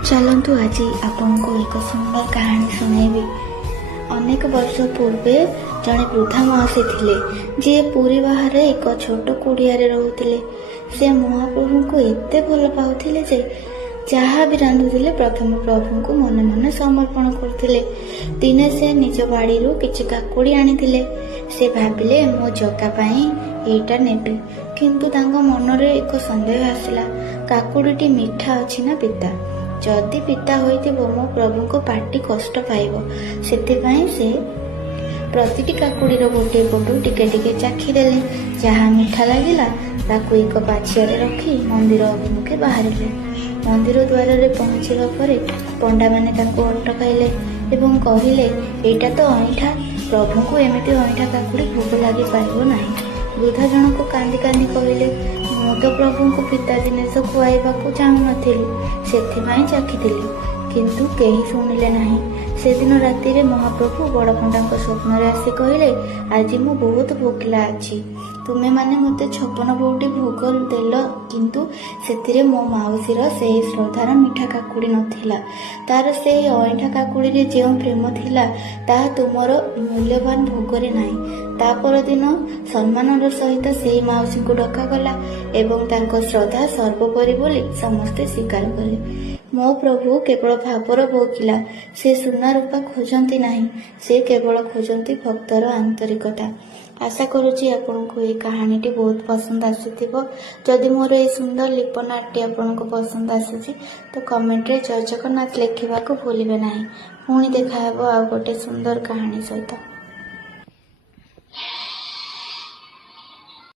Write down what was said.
चलतु आज आपन को एक सुंदर कहानी सुनाइबी। अनेक वर्ष पूर्वे जड़े वृद्धा माउसी थिले जे पुरी बाहर एक छोट कुड़िया रोते। से महाप्रभु को एते भल पाउथिले जे जहाँ भी रांधुले प्रथम प्रभु को मन मन समर्पण करथिले। दिने से निज बाड़ी किछि काकुड़ी आनिथिले। से भाबिले मो जगा पाई एटा नेबी, किंतु तांको मनरे एक संदेह आसिला, काकुड़ीटी मीठा अछि ना पिता। जदि पिता होइथिबो मो प्रभु को पार्टी कष्ट पाइबो। सेथिपाई से प्रतिटी काकुड़ीर गोटे पटु टिके टिके चाखी देले। जहाँ मीठा लागिला ताकू एक पाछियारे रखी मंदिर अभिमुखे बाहरिले। मंदिर द्वार रे पहुंचिबा परे पंडा माने तांको अटकाइले एवं कहिले, एटा तो अइठा, प्रभु को एमिति अइठा काकुड़ी भोग लागि पाइबो नाही। वृद्धा जन को कांदी कांदी कहिले, मु तो प्रभु को पिता जिनिस खुआइबा को चाहू नथिली, सेथिपाई चाखिथिली, किंतु केही शुणिले नाही। से दिन राति रे महाप्रभु बड़ पंडा स्वप्न रे आसी कहिले, आज मु बहुत भोकिला अछि। तुमे माने मते 56 बहुटी भोग देल, किंतु सेतिरे मो माउसीर से श्रद्धार मीठा काकुड़ी नथिला। तार से अइठा काकुड़ी रे जे प्रेम थिला ताहा तुमर मूल्यवान भोगरे नाही। ता पर दिन सम्मानर सहित से माउसी को डका गला एवं तांको श्रद्धा सर्वोपरि बोली समस्ते स्वीकार कले। मो प्रभु केवल भावर भोगिला, से सुना रूपा खोजती नहीं, से केवल खोजती भक्तर आंतरिकता। आशा करुच्ची आपको ये कहानीटी बहुत पसंद आसुथिबो। जदि मोर ये सुंदर लिपनाट्य आपको पसंद आसुची तो कमेंट रे जय जगन्नाथ लिखा भूलिबे नहीं। पुणी देखा हेबो आ गोटे सुंदर कहानी सहित।